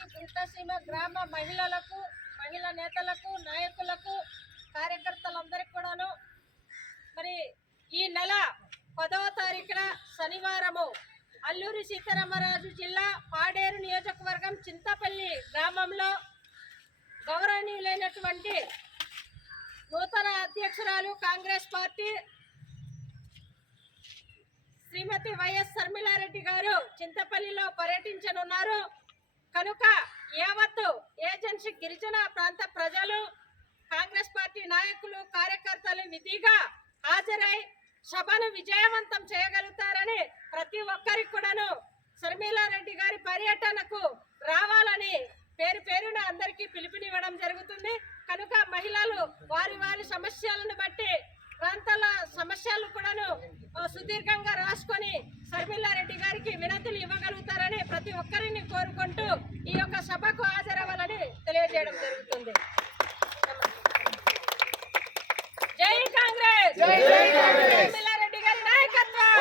కుమ్మిరిగూడ మండలం గ్రామ మహిళలకు మహిళా నేతలకు నాయకులకు కార్యకర్తలందరికీ కూడాను మరి ఈ నెల పదవ తారీఖున శనివారము అల్లూరి సీతారామరాజు జిల్లా పాడేరు నియోజకవర్గం చింతపల్లి గ్రామంలో గౌరవనీయులైనటువంటి నూతన అధ్యక్షురాలు కాంగ్రెస్ పార్టీ శ్రీమతి వైఎస్ శర్మిలారెడ్డి గారు కనుక యావత్తు ఏజెన్సీ గిరిజన ప్రాంత ప్రజలు కాంగ్రెస్ పార్టీ నాయకులు కార్యకర్తలు విధిగా హాజరై సభను విజయవంతం చేయగలుగుతారని ప్రతి ఒక్కరికి కూడాను శర్మిలారెడ్డి గారి పర్యటనకు రావాలని పేరు పేరున అందరికీ పిలుపునివ్వడం జరుగుతుంది. కనుక మహిళలు వారి వారి సమస్యలను బట్టి ప్రాంతాల సమస్యలు కూడాను సుదీర్ఘంగా రాసుకొని అందరినీ కోరుకుంటూ ఈ యొక్క సభకు హాజరవ్వాలని తెలియజేయడం జరుగుతుంది. జై కాంగ్రెస్! రెడ్డి గారి నాయకత్వం!